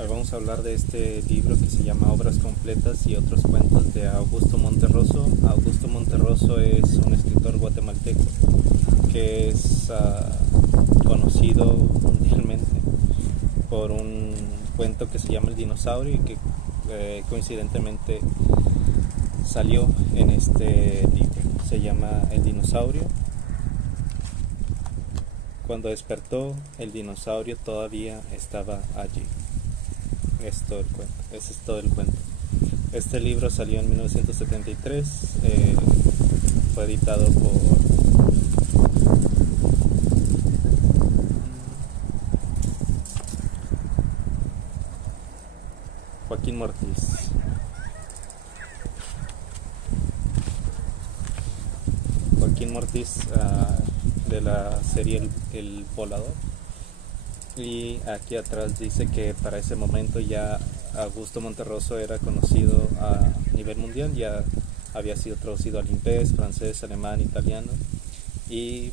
Hoy vamos a hablar de este libro que se llama Obras completas y otros cuentos de Augusto Monterroso. Augusto Monterroso es un escritor guatemalteco que es conocido mundialmente por un cuento que se llama El dinosaurio y que coincidentemente salió en este libro. Se llama El dinosaurio. Cuando despertó, el dinosaurio todavía estaba allí. Es todo el cuento. Ese es todo el cuento. Este libro salió en 1973. Fue editado por Joaquín Mortis. Joaquín Mortis, de la serie El Volador. Y aquí atrás dice que para ese momento ya Augusto Monterroso era conocido a nivel mundial, ya había sido traducido al inglés, francés, alemán, italiano, y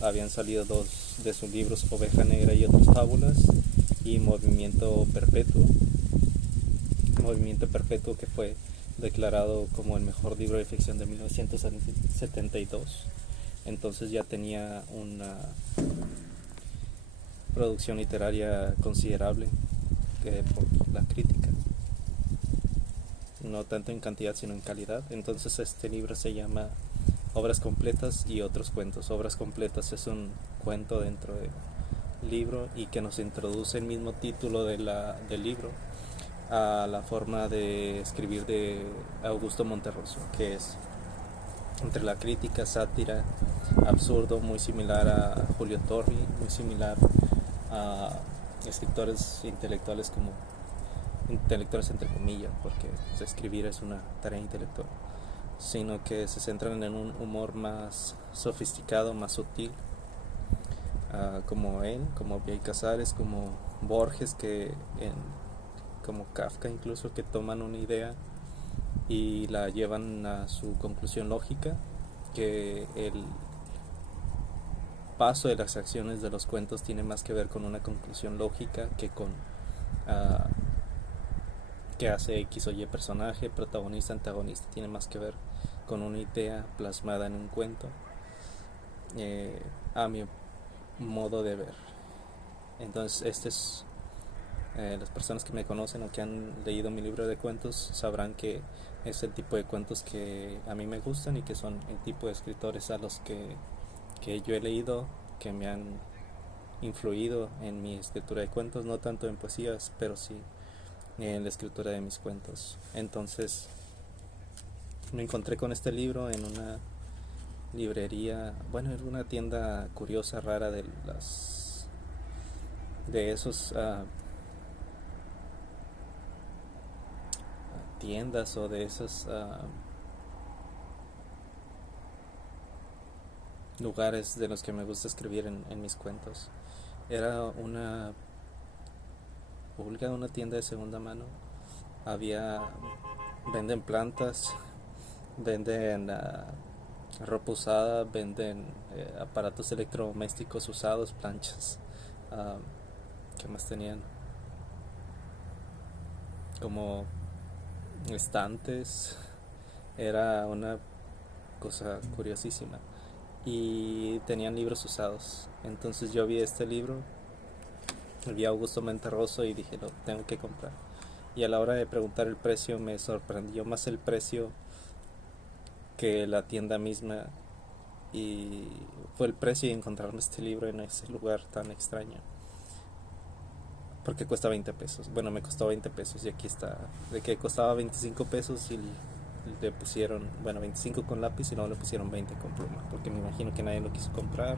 habían salido dos de sus libros, Oveja Negra y otras fábulas, y Movimiento Perpetuo, que fue declarado como el mejor libro de ficción de 1972. Entonces ya tenía una producción literaria considerable por la crítica, no tanto en cantidad sino en calidad. Entonces este libro se llama Obras completas y otros cuentos. Obras completas es un cuento dentro del libro y que nos introduce el mismo título del libro a la forma de escribir de Augusto Monterroso, que es entre la crítica, sátira, absurdo, muy similar a Julio Torri, muy similar a escritores intelectuales como intelectuales entre comillas, porque escribir es una tarea intelectual, sino que se centran en un humor más sofisticado, más sutil, como él, como Bioy Casares, como Borges, como Kafka incluso, que toman una idea y la llevan a su conclusión lógica, que el paso de las acciones de los cuentos tiene más que ver con una conclusión lógica que con que hace X o Y personaje, protagonista, antagonista. Tiene más que ver con una idea plasmada en un cuento, a mi modo de ver. Entonces este es las personas que me conocen o que han leído mi libro de cuentos sabrán que es el tipo de cuentos que a mí me gustan y que son el tipo de escritores a los que yo he leído, que me han influido en mi escritura de cuentos, no tanto en poesías, pero sí en la escritura de mis cuentos. Entonces me encontré con este libro en una librería, bueno, en una tienda curiosa, rara, de esos tiendas o de esos lugares de los que me gusta escribir en mis cuentos. Era una pulga, una tienda de segunda mano. Venden plantas, venden ropa usada, venden aparatos electrodomésticos usados, planchas. ¿Qué más tenían? Como estantes. Era una cosa curiosísima. Y tenían libros usados. Entonces yo vi este libro, vi a Augusto Monterroso y dije, lo tengo que comprar. Y a la hora de preguntar el precio me sorprendió más el precio que la tienda misma, y fue el precio de encontrarme este libro en ese lugar tan extraño, porque cuesta 20 pesos. Bueno, me costó 20 pesos y aquí está, de que costaba 25 pesos y le pusieron, bueno, 25 con lápiz y luego le pusieron 20 con pluma, porque me imagino que nadie lo quiso comprar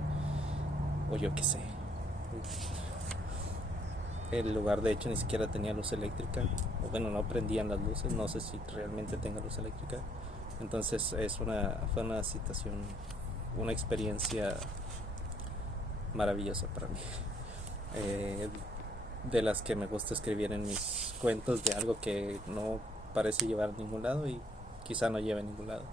o yo qué sé. El lugar de hecho ni siquiera tenía luz eléctrica, o bueno, no prendían las luces, no sé si realmente tenga luz eléctrica. Entonces fue una situación, una experiencia maravillosa para mí. Eh, de las que me gusta escribir en mis cuentos, de algo que no parece llevar a ningún lado y quizá no lleve a ningún lado.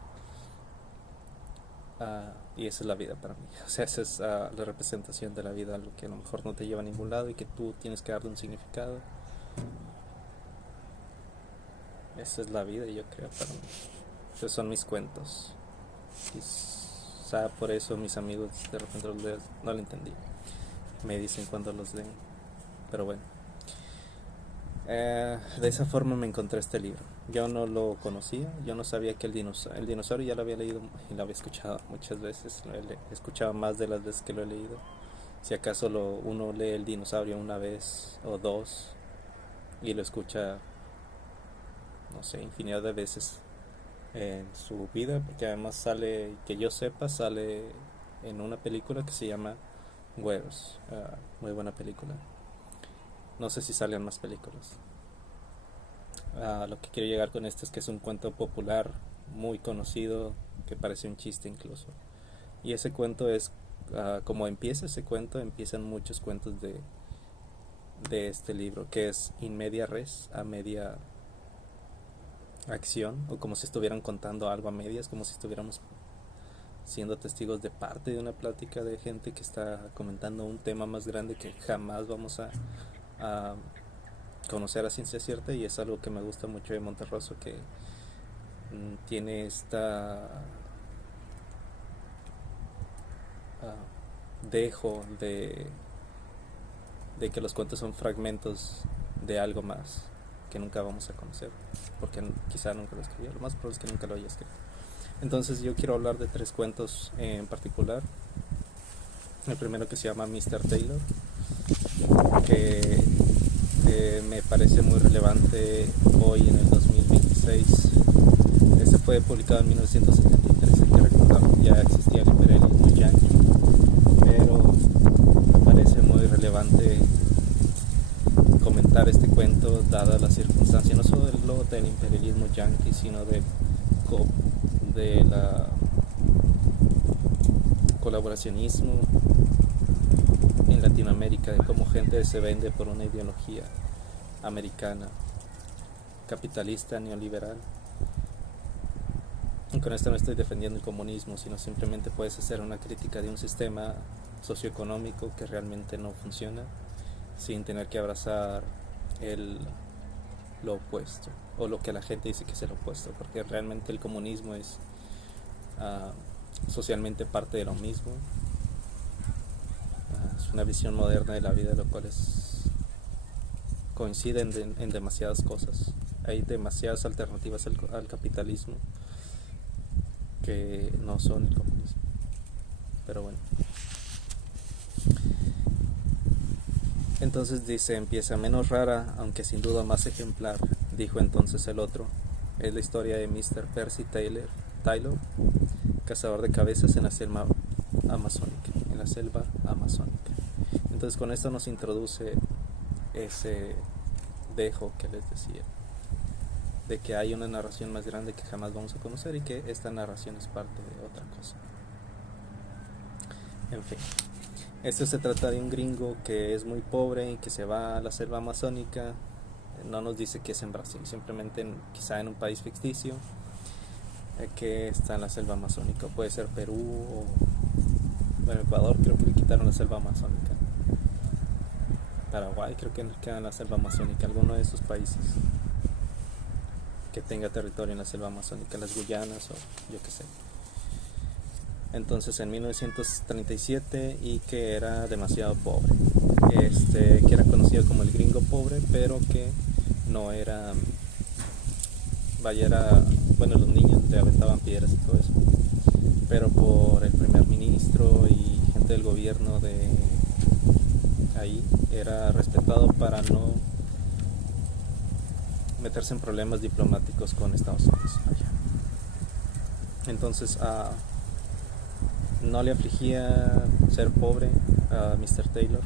Y esa es la vida para mí. O sea, esa es la representación de la vida, algo que a lo mejor no te lleva a ningún lado y que tú tienes que darle un significado. Esa es la vida, yo creo, para mí. Esos son mis cuentos. Quizá por eso mis amigos de repente los leen, no lo entendí. Me dicen cuando los leen. Pero bueno. De esa forma me encontré este libro. Yo no lo conocía, yo no sabía que el dinosaurio ya lo había leído y lo había escuchado muchas veces. Lo he escuchado más de las veces que lo he leído. Si acaso uno lee el dinosaurio una vez o dos y lo escucha, no sé, infinidad de veces en su vida, porque además sale, que yo sepa, sale en una película que se llama Where's, muy buena película. No sé si salen más películas. Lo que quiero llegar con esto es que es un cuento popular, muy conocido, que parece un chiste incluso. Y ese cuento es, como empieza ese cuento, empiezan muchos cuentos de este libro, que es in media res, a media acción, o como si estuvieran contando algo a medias, como si estuviéramos siendo testigos de parte de una plática de gente que está comentando un tema más grande que jamás vamos a conocer a ciencia cierta. Y es algo que me gusta mucho de Monterroso, que tiene esta dejo de que los cuentos son fragmentos de algo más que nunca vamos a conocer, porque quizá nunca lo escribió, lo más probable es que nunca lo haya escrito. Entonces yo quiero hablar de tres cuentos en particular. El primero, que se llama Mr. Taylor, que me parece muy relevante hoy en el 2026. Este fue publicado en 1973, hay que recordar, ya existía el imperialismo yanqui, pero me parece muy relevante comentar este cuento dada la circunstancia, no solo del imperialismo yanqui, sino de la colaboracionismo en Latinoamérica, de cómo gente se vende por una ideología americana, capitalista, neoliberal. Y con esto no estoy defendiendo el comunismo, sino simplemente puedes hacer una crítica de un sistema socioeconómico que realmente no funciona, sin tener que abrazar lo opuesto, o lo que la gente dice que es el opuesto, porque realmente el comunismo es socialmente parte de lo mismo. Es una visión moderna de la vida, lo cual coincide en demasiadas cosas. Hay demasiadas alternativas al capitalismo que no son el comunismo. Pero bueno. Entonces dice, empieza: menos rara, aunque sin duda más ejemplar, dijo entonces el otro. Es la historia de Mr. Percy Taylor, cazador de cabezas en la selva amazónica. Entonces con esto nos introduce ese dejo que les decía, de que hay una narración más grande que jamás vamos a conocer y que esta narración es parte de otra cosa. En fin, esto se trata de un gringo que es muy pobre y que se va a la selva amazónica. No nos dice que es en Brasil, simplemente quizá en un país ficticio que está en la selva amazónica. Puede ser Perú o bueno, Ecuador, creo que le quitaron la selva amazónica. Paraguay creo que queda en la selva amazónica, alguno de esos países que tenga territorio en la selva amazónica, las Guyanas o yo qué sé. Entonces en 1937, y que era demasiado pobre, que era conocido como el gringo pobre, pero que no era, bueno, los niños le aventaban piedras y todo eso, pero por el primer ministro y gente del gobierno de ahí era respetado para no meterse en problemas diplomáticos con Estados Unidos. Entonces no le afligía ser pobre a Mr. Taylor,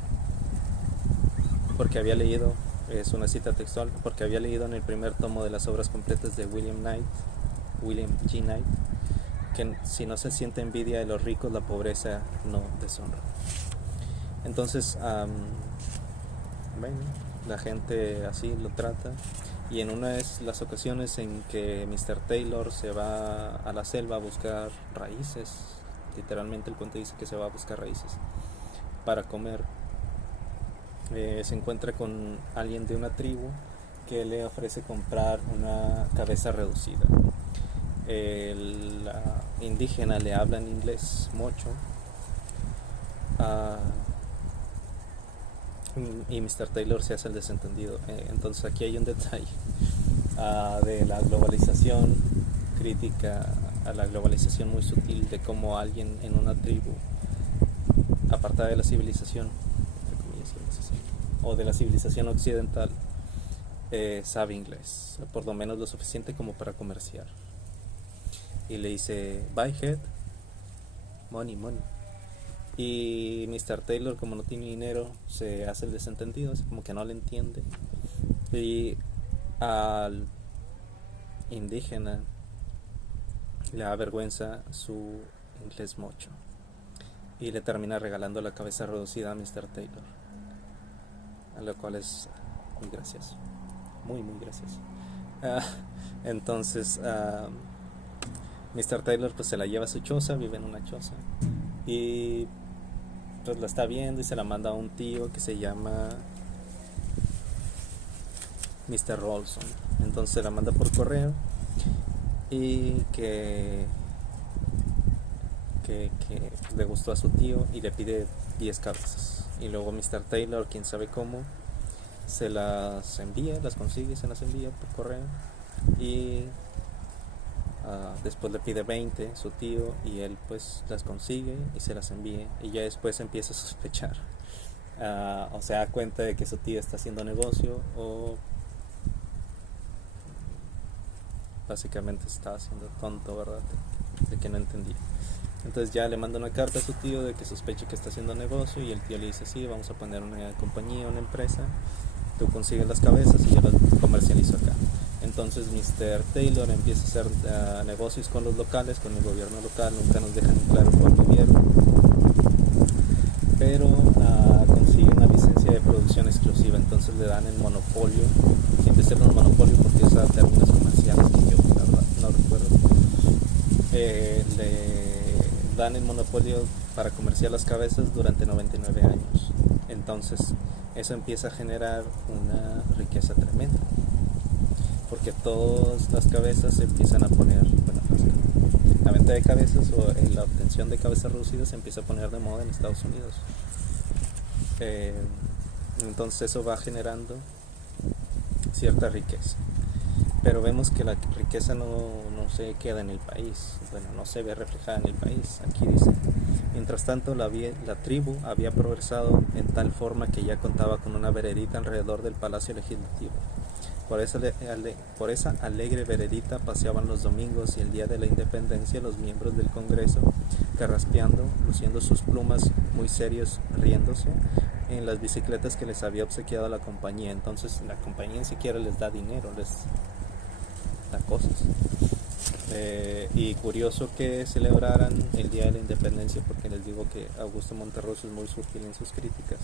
porque había leído, es una cita textual, porque había leído en el primer tomo de las obras completas de William G. Knight, que si no se siente envidia de los ricos, la pobreza no deshonra. Entonces, bueno, la gente así lo trata, y en una de las ocasiones en que Mr. Taylor se va a la selva a buscar raíces, literalmente el cuento dice que se va a buscar raíces para comer, se encuentra con alguien de una tribu que le ofrece comprar una cabeza reducida. El indígena le habla en inglés mucho, uh, y Mr. Taylor se hace el desentendido. Entonces aquí hay un detalle de la globalización, crítica a la globalización muy sutil, de cómo alguien en una tribu apartada de la civilización, o de la civilización occidental, sabe inglés, por lo menos lo suficiente como para comerciar. Y le dice, buy head, money, money. Y Mr. Taylor, como no tiene dinero, se hace el desentendido, así como que no le entiende. Y al indígena le da vergüenza su inglés mocho y le termina regalando la cabeza reducida a Mr. Taylor, a lo cual es muy gracioso, muy muy gracioso. Entonces Mr. Taylor pues se la lleva a su choza, vive en una choza y pues la está viendo y se la manda a un tío que se llama Mr. Rolson. Entonces se la manda por correo y que le gustó a su tío y le pide 10 cabezas. Y luego Mr. Taylor, quién sabe cómo, se las envía, las consigue, se las envía por correo. Y después le pide 20 su tío y él pues las consigue y se las envía. Y ya después empieza a sospechar. O se da cuenta de que su tío está haciendo negocio, o básicamente está haciendo tonto, ¿verdad? De que no entendía. Entonces ya le manda una carta a su tío de que sospecha que está haciendo negocio, y el tío le dice, sí, vamos a poner una compañía, una empresa, tú consigues las cabezas y yo las comercializo acá. Entonces Mr. Taylor empieza a hacer negocios con los locales, con el gobierno local, nunca nos dejan claro cuál gobierno, pero consigue una licencia de producción exclusiva. Entonces le dan el monopolio, siempre ser un monopolio porque usa términos comerciales que yo la verdad no recuerdo. Le dan el monopolio para comerciar las cabezas durante 99 años. Entonces eso empieza a generar una riqueza tremenda, porque todas las cabezas se empiezan a poner, bueno, la venta de cabezas o la obtención de cabezas reducidas se empieza a poner de moda en Estados Unidos. Entonces eso va generando cierta riqueza, pero vemos que la riqueza no se queda en el país, bueno, no se ve reflejada en el país. Aquí dice, mientras tanto la tribu había progresado en tal forma que ya contaba con una veredita alrededor del palacio legislativo. Por esa alegre veredita paseaban los domingos y el día de la independencia los miembros del Congreso, carraspeando, luciendo sus plumas, muy serios, riéndose, en las bicicletas que les había obsequiado la compañía. Entonces la compañía ni siquiera les da dinero, les da cosas. Y curioso que celebraran el día de la independencia, porque les digo que Augusto Monterroso es muy sutil en sus críticas,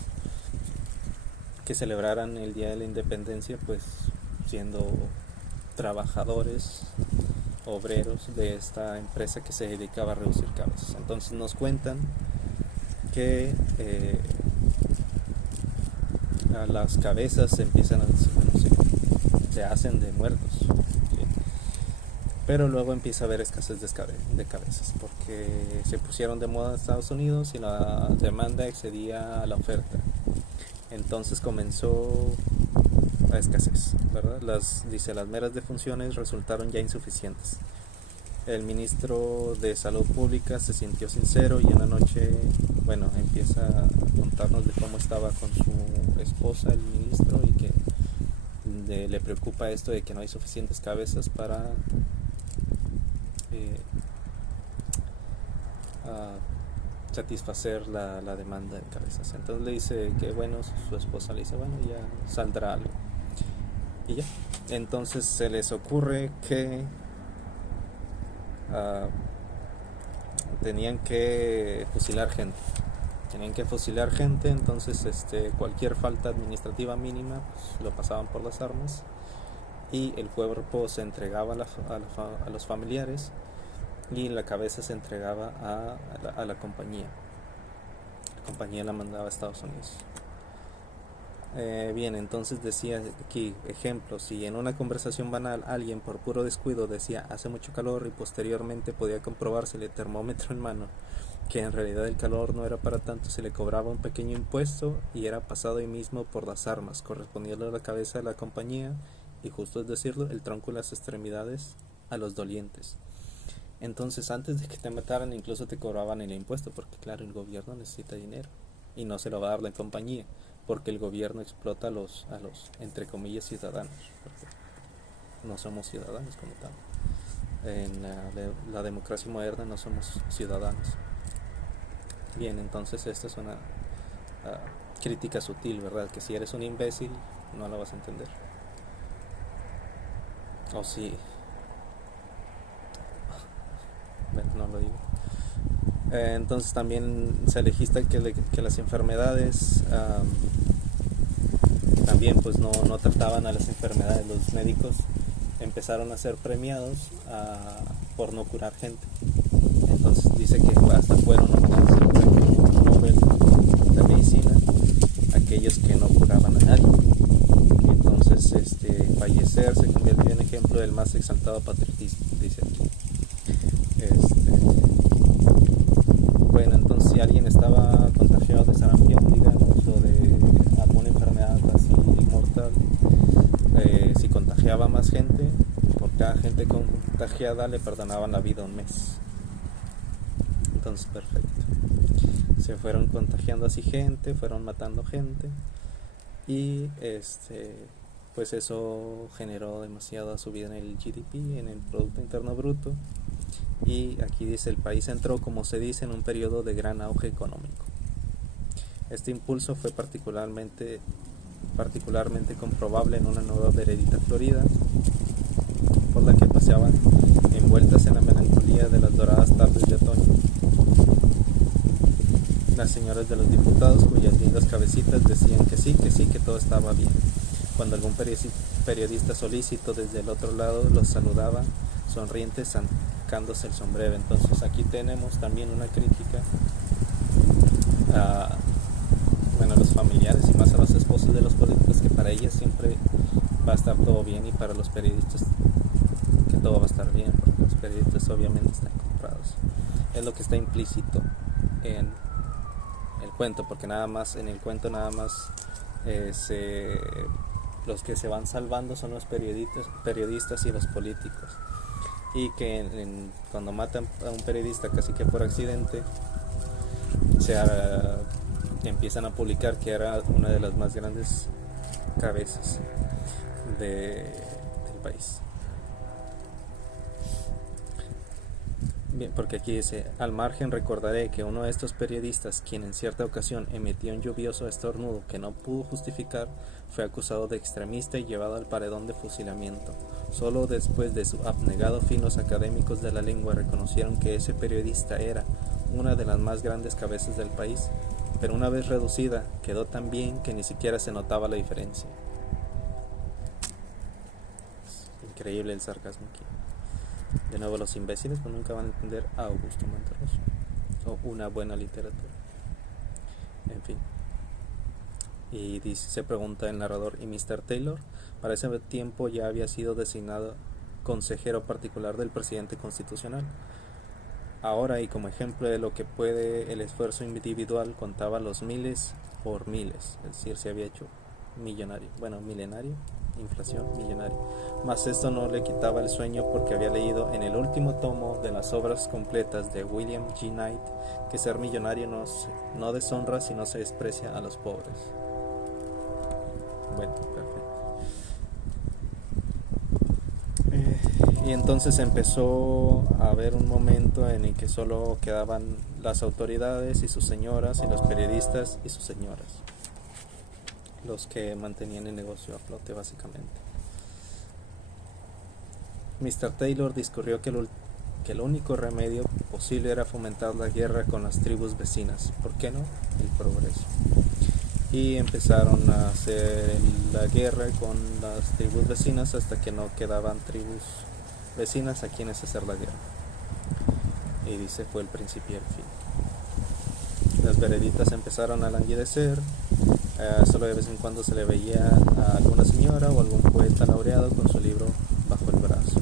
que celebraran el día de la independencia pues siendo trabajadores, obreros de esta empresa que se dedicaba a reducir cabezas. Entonces nos cuentan que las cabezas se empiezan a se hacen de muertos, ¿sí? Pero luego empieza a haber escasez de cabezas porque se pusieron de moda en Estados Unidos y la demanda excedía a la oferta. Entonces comenzó la escasez, ¿verdad? Las meras defunciones resultaron ya insuficientes. El ministro de Salud Pública se sintió sincero y una noche, bueno, empieza a contarnos de cómo estaba con su esposa, el ministro, y que le preocupa esto de que no hay suficientes cabezas para satisfacer la demanda de cabezas. Entonces le dice que bueno, su esposa le dice, bueno, ya saldrá algo. Y ya. Entonces se les ocurre que tenían que fusilar gente. Entonces cualquier falta administrativa mínima pues, lo pasaban por las armas y el cuerpo se entregaba a los familiares y la cabeza se entregaba a la compañía. La compañía la mandaba a Estados Unidos. Bien, entonces decía aquí, ejemplo, si en una conversación banal alguien por puro descuido decía hace mucho calor y posteriormente podía comprobarse el termómetro en mano, que en realidad el calor no era para tanto, se le cobraba un pequeño impuesto y era pasado ahí mismo por las armas, correspondiendo a la cabeza de la compañía y, justo es decirlo, el tronco y las extremidades a los dolientes. Entonces, antes de que te mataran, incluso te cobraban el impuesto, porque claro, el gobierno necesita dinero y no se lo va a dar la compañía, porque el gobierno explota a los entre comillas ciudadanos, porque no somos ciudadanos como tal. En la democracia moderna no somos ciudadanos. Bien, entonces esta es una crítica sutil, ¿verdad? Que si eres un imbécil no la vas a entender. O si, bueno, no lo digo. Entonces también se registra que las enfermedades también pues no trataban a las enfermedades. Los médicos empezaron a ser premiados por no curar gente. Entonces dice que hasta fueron nominados al premio Nobel de Medicina aquellos que no curaban a nadie. Entonces fallecer se convirtió en ejemplo del más exaltado patriotismo, dice aquí. Bueno, entonces si alguien estaba contagiado de sarampión, digamos, o de alguna enfermedad así mortal, si contagiaba más gente, por cada gente contagiada le perdonaban la vida un mes. Entonces, perfecto. Se fueron contagiando así gente, fueron matando gente y pues eso generó demasiada subida en el GDP, en el Producto Interno Bruto. Y aquí dice, el país entró, como se dice, en un periodo de gran auge económico. Este impulso fue particularmente comprobable en una nueva veredita florida, por la que paseaban envueltas en la melancolía de las doradas tardes de otoño las señoras de los diputados, cuyas lindas cabecitas decían que sí, que todo estaba bien, cuando algún periodista solícito desde el otro lado los saludaba sonriente, sacándose el sombrero. Entonces aquí tenemos también una crítica a los familiares y más a los esposos de los políticos, que para ellas siempre va a estar todo bien, y para los periodistas que todo va a estar bien, porque los periodistas obviamente están comprados. Es lo que está implícito en el cuento, porque en el cuento nada más los que se van salvando son los periodistas y los políticos, y que cuando matan a un periodista casi que por accidente empiezan a publicar que era una de las más grandes cabezas del país. Bien, porque aquí dice, al margen recordaré que uno de estos periodistas, quien en cierta ocasión emitió un lluvioso estornudo que no pudo justificar, fue acusado de extremista y llevado al paredón de fusilamiento. Solo después de su abnegado fin los académicos de la lengua reconocieron que ese periodista era una de las más grandes cabezas del país, pero una vez reducida quedó tan bien que ni siquiera se notaba la diferencia. Es increíble el sarcasmo aquí. De nuevo, los imbéciles pues nunca van a entender a Augusto Monterroso o una buena literatura. En fin. Y se pregunta el narrador, ¿y Mr. Taylor? Para ese tiempo ya había sido designado consejero particular del presidente constitucional. Ahora, y como ejemplo de lo que puede el esfuerzo individual, contaba los miles por miles, es decir, se había hecho millonario, milenario, inflación, millonario. Mas esto no le quitaba el sueño, porque había leído en el último tomo de las obras completas de William G. Knight que ser millonario no deshonra, sino se desprecia a los pobres. Bueno, perfecto. Y entonces empezó a haber un momento en el que solo quedaban las autoridades y sus señoras, y los periodistas y sus señoras, los que mantenían el negocio a flote básicamente. Mr. Taylor discurrió que el único remedio posible era fomentar la guerra con las tribus vecinas. ¿Por qué no? El progreso. Y empezaron a hacer la guerra con las tribus vecinas hasta que no quedaban tribus vecinas a quienes hacer la guerra. Y dice, fue el principio y el fin. Las vereditas empezaron a languidecer, Solo de vez en cuando se le veía a alguna señora o algún poeta laureado con su libro bajo el brazo.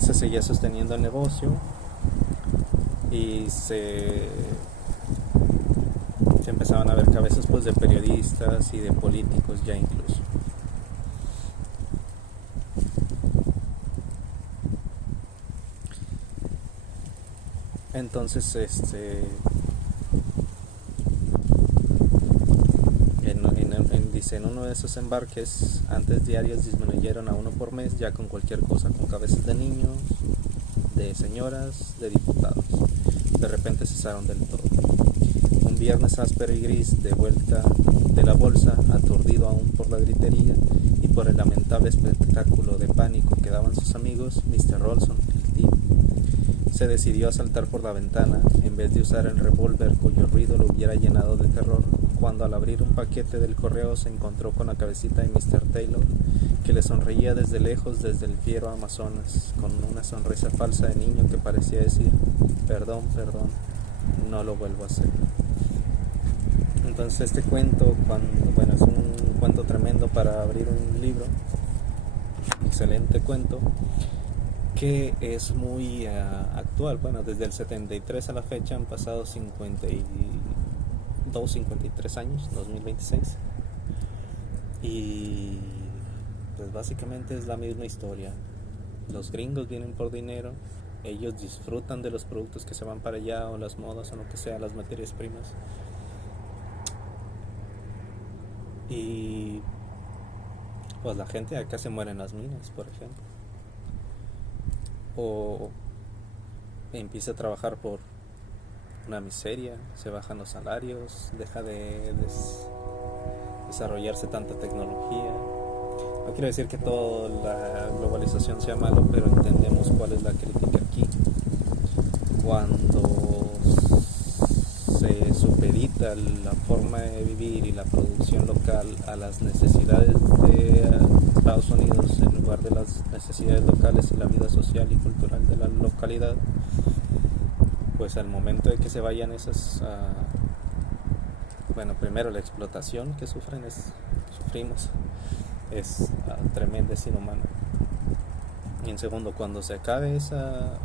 Se seguía sosteniendo el negocio y se empezaban a ver cabezas pues de periodistas y de políticos ya incluso. Entonces dice, en uno de esos embarques antes diarios disminuyeron a uno por mes, ya con cualquier cosa, con cabezas de niños, de señoras, de diputados. De repente cesaron del todo. Un viernes áspero y gris, de vuelta de la bolsa, aturdido aún por la gritería y por el lamentable espectáculo de pánico que daban sus amigos, Mr. Rolson, el tío, se decidió a saltar por la ventana en vez de usar el revólver cuyo ruido lo hubiera llenado de terror, cuando al abrir un paquete del correo se encontró con la cabecita de Mr. Taylor, que le sonreía desde lejos desde el fiero Amazonas, con una sonrisa falsa de niño que parecía decir, perdón, perdón, no lo vuelvo a hacer. Entonces este cuento, es un cuento tremendo para abrir un libro, excelente cuento, que es muy actual. Bueno, desde el 73 a la fecha han pasado 53 años, 2026, y pues básicamente es la misma historia. Los gringos vienen por dinero, ellos disfrutan de los productos que se van para allá, o las modas, o lo que sea, las materias primas, y pues la gente de acá se muere en las minas, por ejemplo, o empieza a trabajar por una miseria, se bajan los salarios, deja de desarrollarse tanta tecnología. No quiero decir que toda la globalización sea malo, pero entendemos cuál es la crítica aquí. Cuando se supedita la forma de vivir y la producción local a las necesidades de Estados Unidos en lugar de las necesidades locales y la vida social y cultural de la localidad, pues al momento de que se vayan esas, primero la explotación que sufrimos es tremenda, es inhumana. Y en segundo, cuando se acabe esa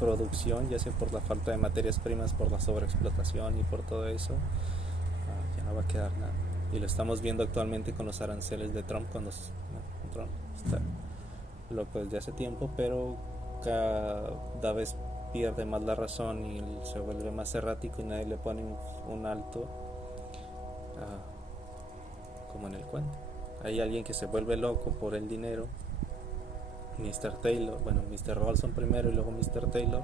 producción, ya sea por la falta de materias primas, por la sobreexplotación y por todo eso, ya no va a quedar nada. Y lo estamos viendo actualmente con los aranceles de Trump, cuando Trump está loco desde hace tiempo, pero cada vez pierde más la razón y se vuelve más errático y nadie le pone un alto, como en el cuento. Hay alguien que se vuelve loco por el dinero, Mr. Rolson primero y luego Mr. Taylor,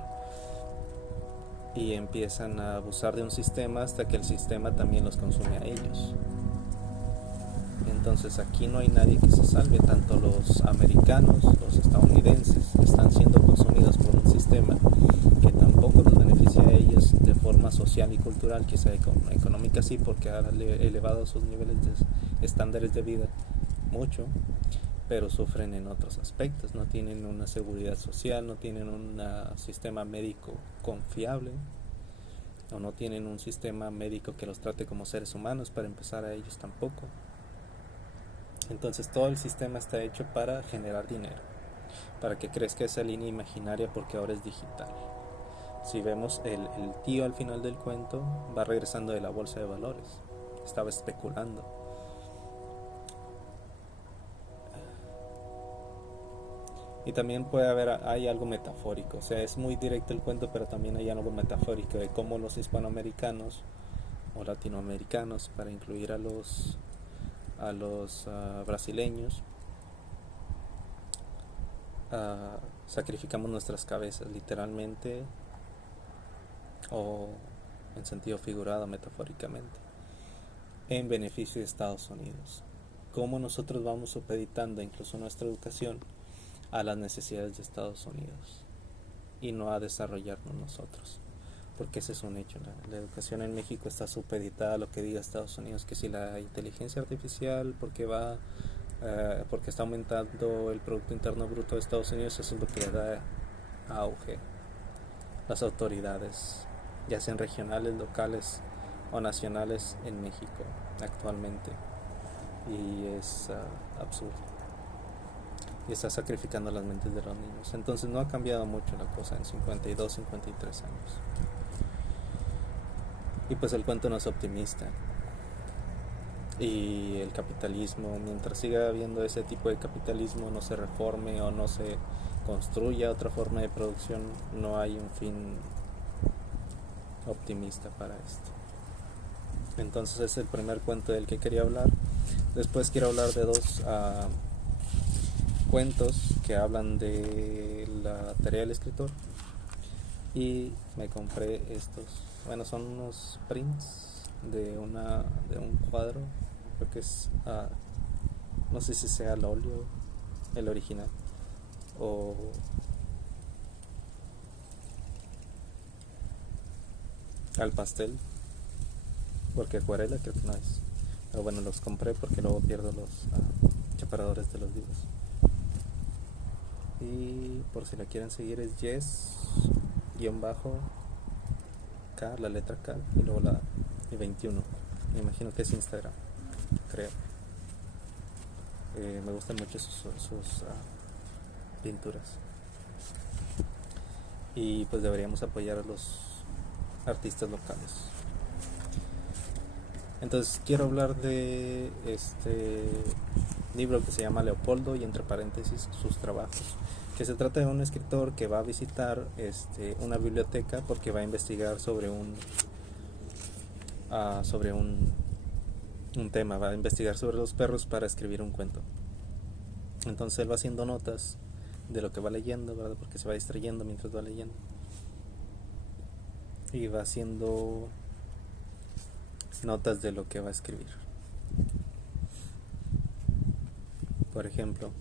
y empiezan a abusar de un sistema hasta que el sistema también los consume a ellos. Entonces aquí no hay nadie que se salve, tanto los americanos, los estadounidenses están siendo consumidos por un sistema que tampoco los beneficia a ellos de forma social y cultural, quizá económica sí, porque ha elevado sus niveles de estándares de vida mucho, pero sufren en otros aspectos. No tienen una seguridad social, no tienen un sistema médico confiable, o no tienen un sistema médico que los trate como seres humanos, para empezar, a ellos tampoco. Entonces todo el sistema está hecho para generar dinero, para que crezca esa línea imaginaria, porque ahora es digital. Si vemos, el tío al final del cuento va regresando de la bolsa de valores, estaba especulando. Y también hay algo metafórico, o sea, es muy directo el cuento, pero también hay algo metafórico de cómo los hispanoamericanos o latinoamericanos, para incluir a los brasileños, sacrificamos nuestras cabezas literalmente, o en sentido figurado, metafóricamente, en beneficio de Estados Unidos. Cómo nosotros vamos supeditando incluso nuestra educación a las necesidades de Estados Unidos y no a desarrollarnos nosotros, porque ese es un hecho. La educación en México está supeditada a lo que diga Estados Unidos, que si la inteligencia artificial, porque está aumentando el Producto Interno Bruto de Estados Unidos, eso es lo que le da auge. Las autoridades ya sean regionales, locales o nacionales en México actualmente. Y es absurdo. Y está sacrificando las mentes de los niños. Entonces no ha cambiado mucho la cosa en 52, 53 años. Y pues el cuento no es optimista. Y el capitalismo, mientras siga habiendo ese tipo de capitalismo, no se reforme o no se construya otra forma de producción, no hay un fin optimista para esto. Entonces es el primer cuento del que quería hablar. Después quiero hablar de dos cuentos que hablan de la tarea del escritor. Y me compré estos, bueno, son unos prints de un cuadro, creo que es no sé si sea el óleo, el original, o al pastel, porque acuarela creo que no es. Pero bueno, los compré porque luego pierdo los separadores de los libros. Y por si la quieren seguir es yes_K, la letra K, y luego la 21. Me imagino que es Instagram, creo. Me gustan mucho sus pinturas. Y pues deberíamos apoyar a los artistas locales. Entonces quiero hablar de este libro que se llama Leopoldo y entre paréntesis sus trabajos, que se trata de un escritor que va a visitar una biblioteca porque va a investigar sobre un tema, va a investigar sobre los perros para escribir un cuento. Entonces él va haciendo notas de lo que va leyendo, ¿verdad? Porque se va distrayendo mientras va leyendo. Y va haciendo notas de lo que va a escribir. Por ejemplo,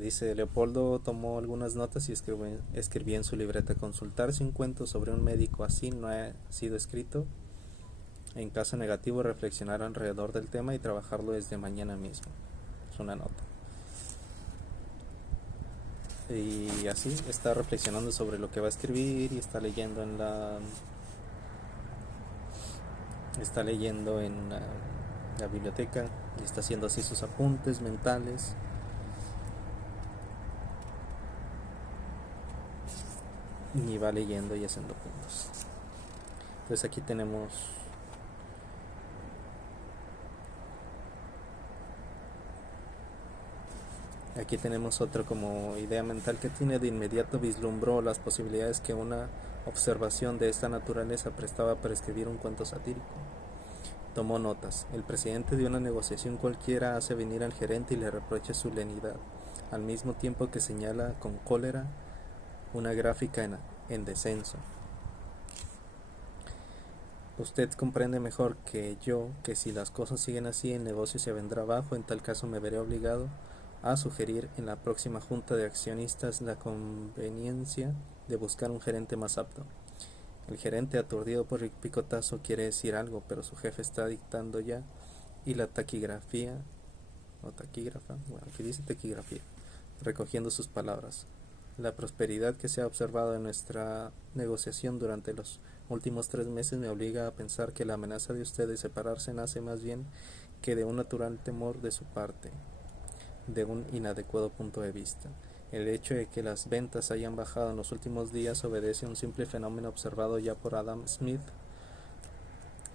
dice: Leopoldo tomó algunas notas y escribió en su libreta: consultar si un cuento sobre un médico así no ha sido escrito. En caso negativo, reflexionar alrededor del tema y trabajarlo desde mañana mismo. Es una nota. Y así está reflexionando sobre lo que va a escribir y está leyendo en la biblioteca y está haciendo así sus apuntes mentales. Y va leyendo y haciendo puntos. Entonces aquí tenemos otro como idea mental que tiene. De inmediato vislumbró las posibilidades que una observación de esta naturaleza prestaba para escribir un cuento satírico. Tomó notas. El presidente de una negociación cualquiera hace venir al gerente y le reprocha su lenidad, al mismo tiempo que señala con cólera una gráfica en descenso. Usted comprende mejor que yo que si las cosas siguen así el negocio se vendrá abajo. En tal caso me veré obligado a sugerir en la próxima junta de accionistas la conveniencia de buscar un gerente más apto. El gerente, aturdido por el picotazo, quiere decir algo, pero su jefe está dictando ya y la taquigrafía, o taquígrafa, bueno, aquí dice taquigrafía, recogiendo sus palabras. La prosperidad que se ha observado en nuestra negociación durante los últimos 3 meses me obliga a pensar que la amenaza de usted de separarse nace más bien que de un natural temor de su parte, de un inadecuado punto de vista. El hecho de que las ventas hayan bajado en los últimos días obedece a un simple fenómeno observado ya por Adam Smith,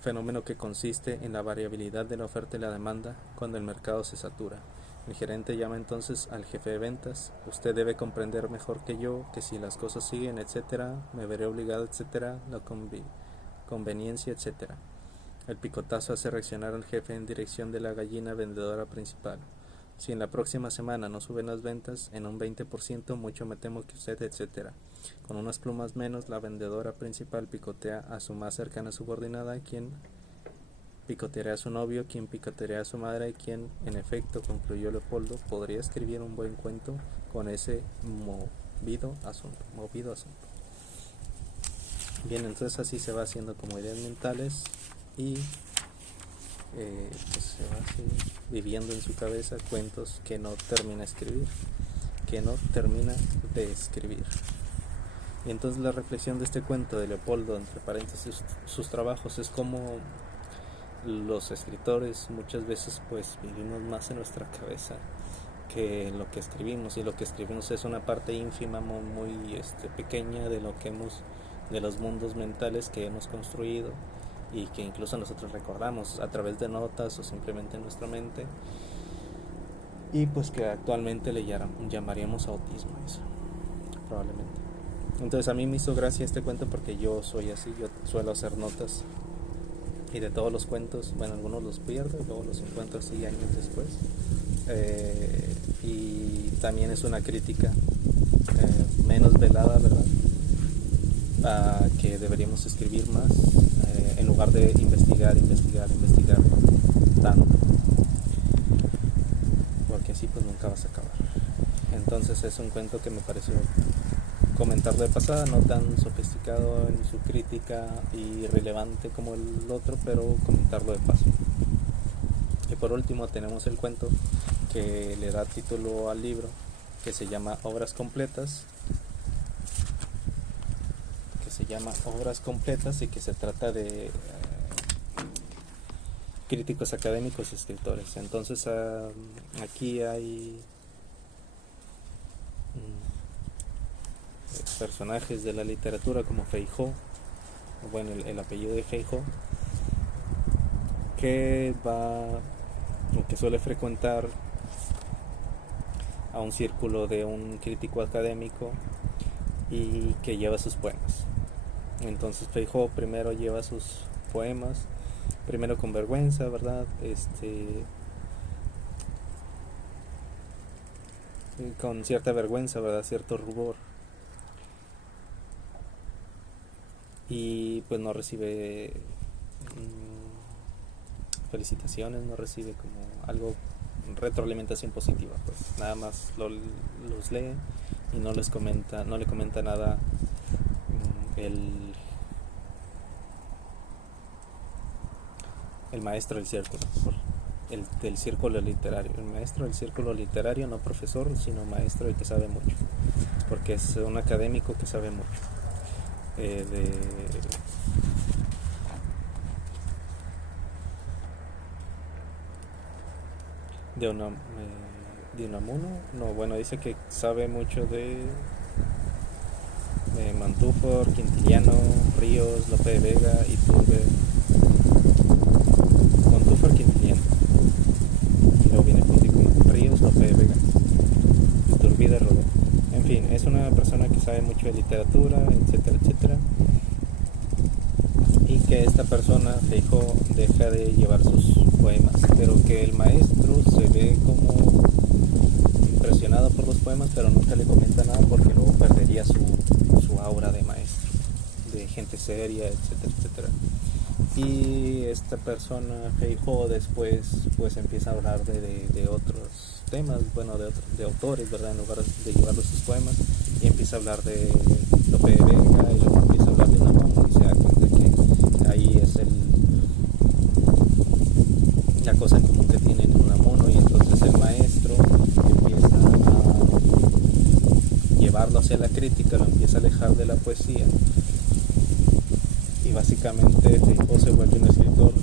fenómeno que consiste en la variabilidad de la oferta y la demanda cuando el mercado se satura. El gerente llama entonces al jefe de ventas: usted debe comprender mejor que yo que si las cosas siguen, etcétera, me veré obligado, etcétera, la conveniencia, etcétera. El picotazo hace reaccionar al jefe en dirección de la gallina vendedora principal. Si en la próxima semana no suben las ventas en un 20%, mucho me temo que usted, etcétera. Con unas plumas menos, la vendedora principal picotea a su más cercana subordinada, quien picoteará a su novio, quien picoteará a su madre, quien, en efecto, concluyó Leopoldo, podría escribir un buen cuento con ese movido asunto. Bien, entonces así se va haciendo como ideas mentales y pues se va así viviendo en su cabeza cuentos que no termina de escribir. que no termina de escribir. Y entonces la reflexión de este cuento de Leopoldo, entre paréntesis, sus trabajos, es como los escritores muchas veces pues vivimos más en nuestra cabeza que lo que escribimos, y lo que escribimos es una parte ínfima, muy pequeña de lo que de los mundos mentales que hemos construido y que incluso nosotros recordamos a través de notas o simplemente en nuestra mente, y pues que actualmente le llamaríamos autismo, eso probablemente. Entonces a mí me hizo gracia este cuento porque yo soy así, yo suelo hacer notas, y de todos los cuentos, bueno, algunos los pierdo y luego los encuentro así años después. Y también es una crítica menos velada, ¿verdad? Que deberíamos escribir más en lugar de investigar tanto, porque así pues nunca vas a acabar. Entonces es un cuento que me pareció comentarlo de pasada, no tan sofisticado en su crítica y relevante como el otro, pero comentarlo de paso. Y por último tenemos el cuento que le da título al libro, que se llama Obras Completas, y que se trata de críticos académicos y escritores. Entonces aquí hay personajes de la literatura como Feijó, bueno, el apellido de Feijó, que suele frecuentar a un círculo de un crítico académico y que lleva sus poemas. Entonces Feijó primero lleva sus poemas, primero con vergüenza, ¿verdad? Con cierta vergüenza, ¿verdad? Cierto rubor. Y pues no recibe felicitaciones, no recibe como algo, retroalimentación positiva, pues nada más los lee y no le comenta nada el maestro del círculo, del círculo literario, el maestro del círculo literario, no profesor, sino maestro, el que sabe mucho, porque es un académico que sabe mucho de Unamuno, no, bueno, dice que sabe mucho de Mantúfor, Quintiliano, Ríos, Lope de Vega, Iturbe, Mantúfor, Quintiliano, y luego viene Ríos, Lope de Vega, Iturbide, Rodó. En fin, es una persona que sabe mucho de literatura, etcétera, etcétera, y que esta persona, Feijó, deja de llevar sus poemas, pero que el maestro se ve como impresionado por los poemas, pero nunca le comenta nada porque luego perdería su aura de maestro, de gente seria, etcétera, etcétera. Y esta persona, Feijó, después pues empieza a hablar de otros temas, bueno, de autores, ¿verdad? En lugar de llevarlos sus poemas, y empieza a hablar de Lope de Vega, y luego empieza a hablar de Unamuno, y se da cuenta que ahí es la cosa en común que tienen en Unamuno, y entonces el maestro empieza a llevarlo hacia la crítica, lo empieza a alejar de la poesía, y básicamente Feijó se vuelve un escritor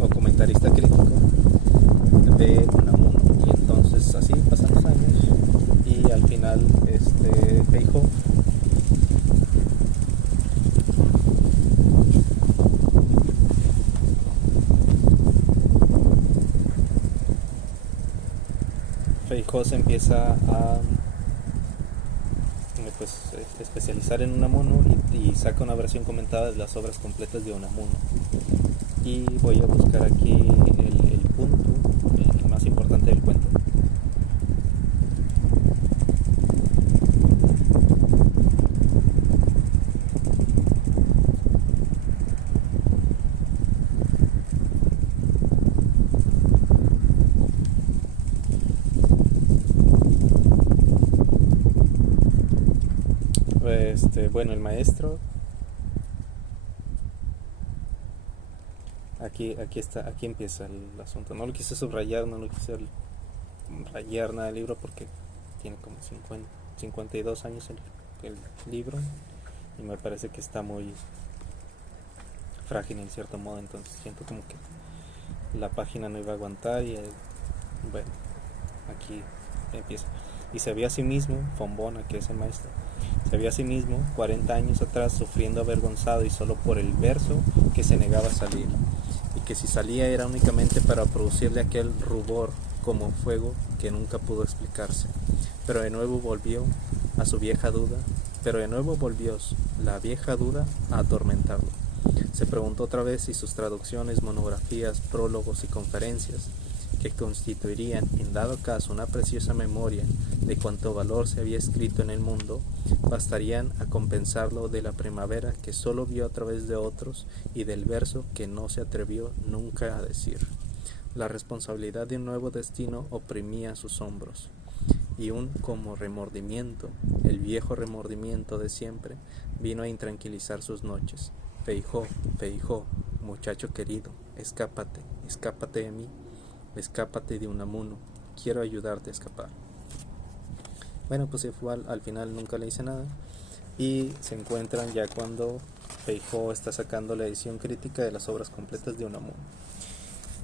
o comentarista crítico de Unamuno. Y entonces así pasan los años y al final Feijó se empieza a especializar en Unamuno y saca una versión comentada de las obras completas de Unamuno. Y voy a buscar aquí el punto más importante del cuento. Bueno, el maestro aquí empieza el asunto. No lo quise subrayar, no lo quise rayar nada del libro porque tiene como 52 años el libro y me parece que está muy frágil en cierto modo, entonces siento como que la página no iba a aguantar y bueno, aquí empieza. Y se ve a sí mismo, Fombona, que es el maestro, se ve a sí mismo 40 años atrás sufriendo avergonzado y solo por el verso que se negaba a salir, y que si salía era únicamente para producirle aquel rubor como fuego que nunca pudo explicarse. Pero de nuevo volvió a su vieja duda, la vieja duda a atormentarlo. Se preguntó otra vez si sus traducciones, monografías, prólogos y conferencias, que constituirían en dado caso una preciosa memoria de cuánto valor se había escrito en el mundo, bastarían a compensarlo de la primavera que solo vio a través de otros y del verso que no se atrevió nunca a decir. La responsabilidad de un nuevo destino oprimía sus hombros, y un como remordimiento, el viejo remordimiento de siempre, vino a intranquilizar sus noches. Feijó, Feijó, muchacho querido, escápate, escápate de mí, escápate de Unamuno, quiero ayudarte a escapar. Bueno, pues al final nunca le hice nada, y se encuentran ya cuando Feijó está sacando la edición crítica de las obras completas de Unamuno.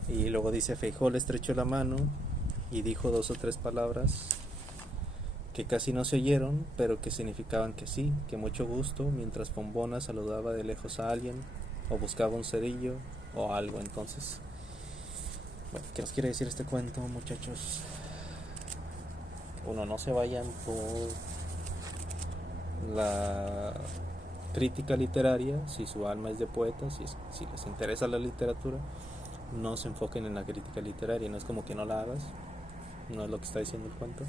Y luego dice: Feijó le estrechó la mano y dijo 2 o 3 palabras que casi no se oyeron, pero que significaban que sí, que mucho gusto, mientras Fombona saludaba de lejos a alguien, o buscaba un cerillo, o algo. Entonces, bueno, ¿qué nos quiere decir este cuento, muchachos? Uno, no se vayan por la crítica literaria, si su alma es de poetas, si les interesa la literatura, no se enfoquen en la crítica literaria. No es como que no la hagas, no es lo que está diciendo el cuento,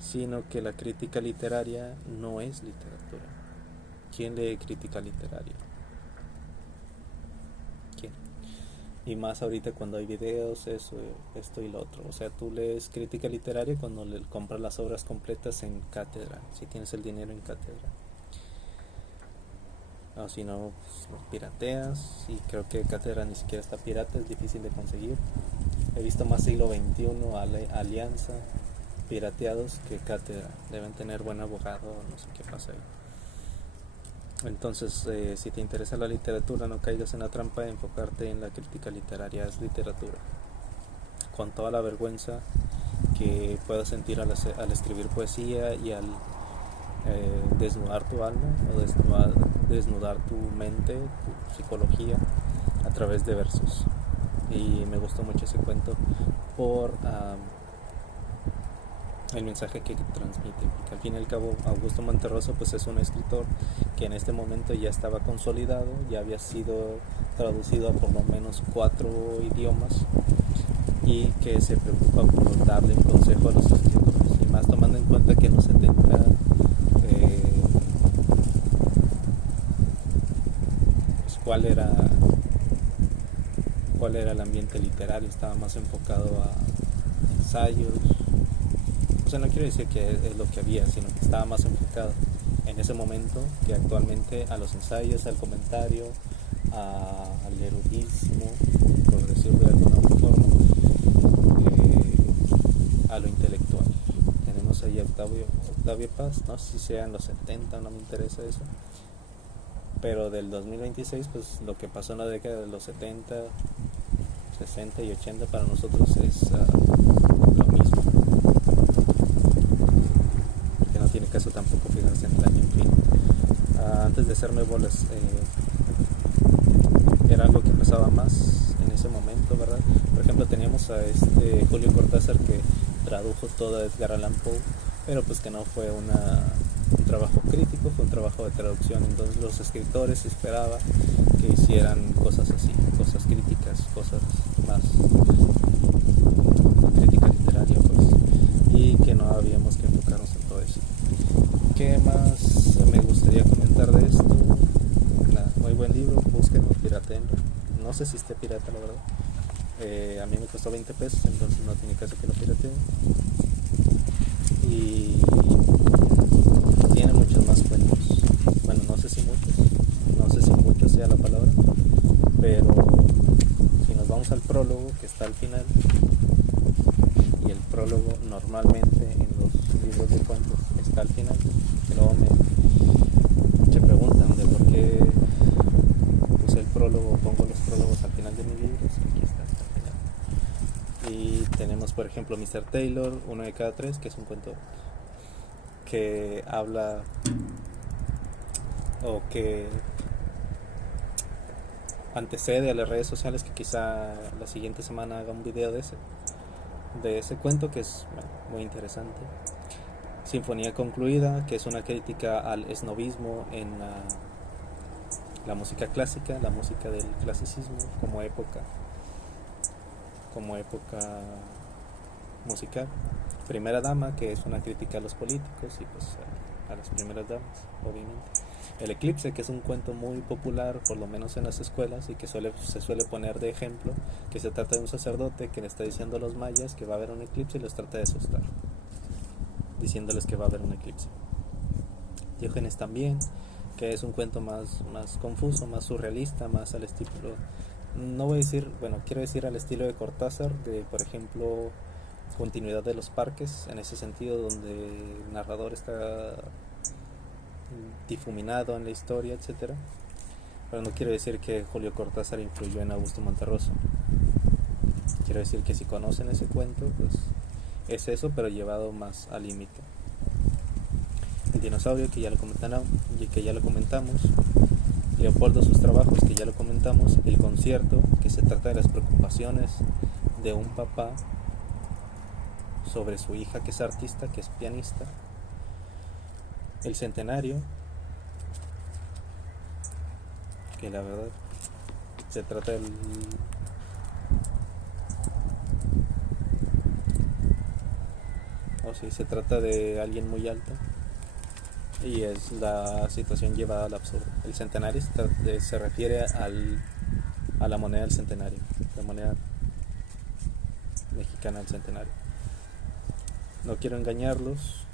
sino que la crítica literaria no es literatura. ¿Quién lee crítica literaria? ¿Quién? Y más ahorita cuando hay videos, eso, esto y lo otro. O sea, tú lees crítica literaria cuando le compras las obras completas en cátedra, si tienes el dinero en cátedra. O si no, pues, los pirateas, y creo que cátedra ni siquiera está pirata, es difícil de conseguir. He visto más siglo XXI, Alianza, pirateados que cátedra. Deben tener buen abogado, no sé qué pasa ahí. Entonces, si te interesa la literatura, no caigas en la trampa de enfocarte en la crítica literaria. Es literatura, con toda la vergüenza que puedas sentir al escribir poesía y al desnudar tu alma, o desnudar tu mente, tu psicología a través de versos. Y me gustó mucho ese cuento por el mensaje que transmite, porque al fin y al cabo Augusto Monterroso pues es un escritor que en este momento ya estaba consolidado, ya había sido traducido a por lo menos 4 idiomas, y que se preocupa por darle un consejo a los escritores, y más tomando en cuenta que en los 70 pues cuál era el ambiente literario. Estaba más enfocado a ensayos. O sea, no quiero decir que es lo que había, sino que estaba más enfocado en ese momento que actualmente a los ensayos, al comentario, al erudismo, por decirlo de alguna forma, a lo intelectual. Tenemos ahí a Octavio Paz, no sé si sea en los 70, no me interesa eso, pero del 2026, pues lo que pasó en la década de los 70, 60 y 80 para nosotros es lo mismo. Que no tiene caso tampoco fijarse en el año, en fin. Antes de hacerme bolas, era algo que pasaba más en ese momento, ¿verdad? Por ejemplo, teníamos a Julio Cortázar, que tradujo todo a Edgar Allan Poe, pero pues que no fue un trabajo crítico, fue un trabajo de traducción. Entonces los escritores esperaban que hicieran cosas así, cosas críticas, cosas más crítica literaria, pues, y que no habíamos que enfocarnos en todo eso. ¿Qué más me gustaría comentar de esto? Nada, muy buen libro, búsquenlo, piratenlo. No sé si esté pirata, la verdad. A mí me costó 20 pesos, entonces no tiene caso que lo pirateen. Y tiene muchos más cuentos. Bueno, no sé si muchos sea la palabra, pero que está al final, y el prólogo normalmente en los libros de cuentos está al final. Y luego se preguntan de por qué puse el prólogo, pongo los prólogos al final de mis libros, y aquí está hasta el final. Y tenemos, por ejemplo, Mr. Taylor, uno de cada tres, que es un cuento que habla o que antecede a las redes sociales, que quizá la siguiente semana haga un video de ese cuento, que es muy interesante. Sinfonía concluida, que es una crítica al esnovismo en la música clásica, la música del clasicismo como época musical. Primera dama, que es una crítica a los políticos y pues a las primeras damas, obviamente. El eclipse, que es un cuento muy popular, por lo menos en las escuelas, y que se suele poner de ejemplo, que se trata de un sacerdote que le está diciendo a los mayas que va a haber un eclipse y los trata de asustar, diciéndoles que va a haber un eclipse. Diógenes también, que es un cuento más confuso, más surrealista, más al estilo, no voy a decir, bueno, quiero decir al estilo de Cortázar, de por ejemplo Continuidad de los parques, en ese sentido, donde el narrador está difuminado en la historia, etcétera. Pero no quiero decir que Julio Cortázar influyó en Augusto Monterroso. Quiero decir que si conocen ese cuento, pues es eso, pero llevado más al límite. El dinosaurio, que ya lo comentamos. Leopoldo, sus trabajos, que ya lo comentamos. El concierto, que se trata de las preocupaciones de un papá sobre su hija, que es artista, que es pianista. El centenario, que la verdad se trata se trata de alguien muy alto, y es la situación llevada al absurdo. El centenario se refiere a la moneda del centenario, la moneda mexicana del centenario. No quiero engañarlos,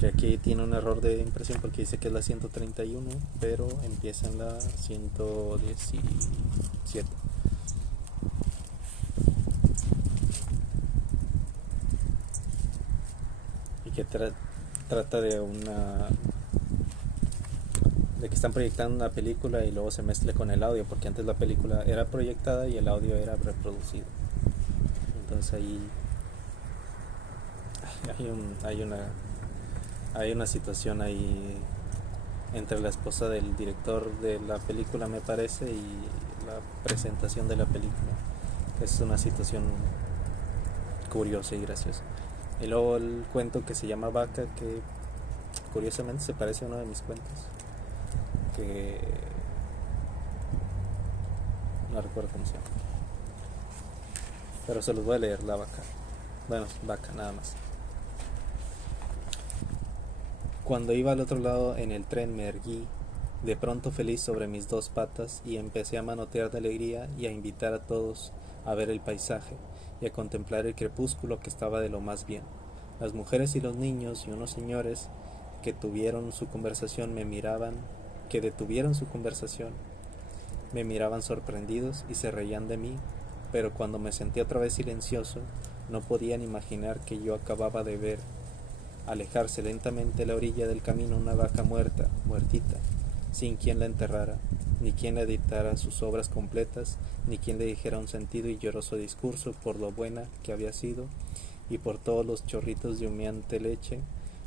que aquí tiene un error de impresión porque dice que es la 131, pero empieza en la 117. Y que trata de que están proyectando una película y luego se mezcla con el audio, porque antes la película era proyectada y el audio era reproducido. Entonces ahí hay una situación ahí entre la esposa del director de la película, me parece, y la presentación de la película. Es una situación curiosa y graciosa. Y luego el cuento que se llama Vaca, que curiosamente se parece a uno de mis cuentos, que no recuerdo cómo se llama, pero se los voy a leer. La vaca, bueno, vaca nada más. Cuando iba al otro lado en el tren me erguí, de pronto feliz sobre mis dos patas, y empecé a manotear de alegría y a invitar a todos a ver el paisaje y a contemplar el crepúsculo, que estaba de lo más bien. Las mujeres y los niños y unos señores que detuvieron su conversación me miraban sorprendidos y se reían de mí, pero cuando me sentí otra vez silencioso, no podían imaginar que yo acababa de ver alejarse lentamente a la orilla del camino una vaca muertita, sin quien la enterrara, ni quien le dictara sus obras completas, ni quien le dijera un sentido y lloroso discurso por lo buena que había sido y por todos los chorritos de humeante leche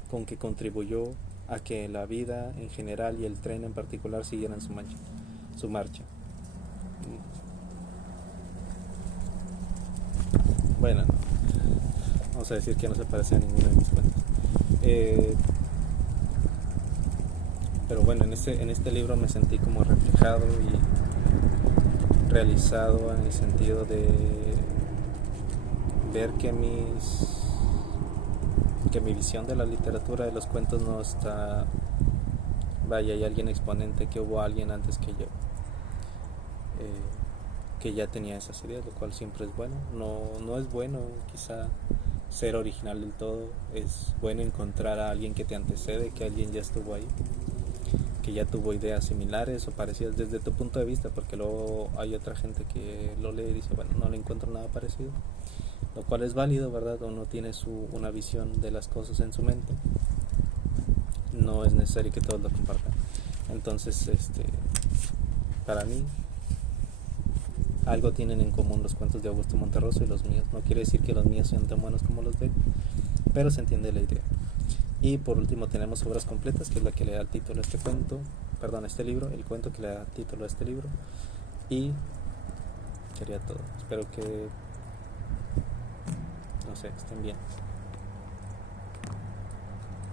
con que contribuyó a que la vida en general y el tren en particular siguieran su marcha. Bueno, no. Vamos a decir que no se parece a ninguno de mis cuentos. Pero bueno, en este libro me sentí como reflejado y realizado, en el sentido de ver que mi visión de la literatura, de los cuentos, no está, vaya, hay alguien exponente, que hubo alguien antes que yo, que ya tenía esas ideas, lo cual siempre es bueno. No es bueno quizá ser original del todo. Es bueno encontrar a alguien que te antecede, que alguien ya estuvo ahí, que ya tuvo ideas similares o parecidas desde tu punto de vista, porque luego hay otra gente que lo lee y dice, bueno, no le encuentro nada parecido, lo cual es válido, ¿verdad? Uno tiene una visión de las cosas en su mente, no es necesario que todos lo compartan. Entonces, para mí, algo tienen en común los cuentos de Augusto Monterroso y los míos. No quiere decir que los míos sean tan buenos como los de él, pero se entiende la idea. Y por último tenemos Obras Completas, que es la que le da título a este cuento, perdón, a este libro, el cuento que le da título a este libro. Y sería todo. Espero que, no sé, estén bien.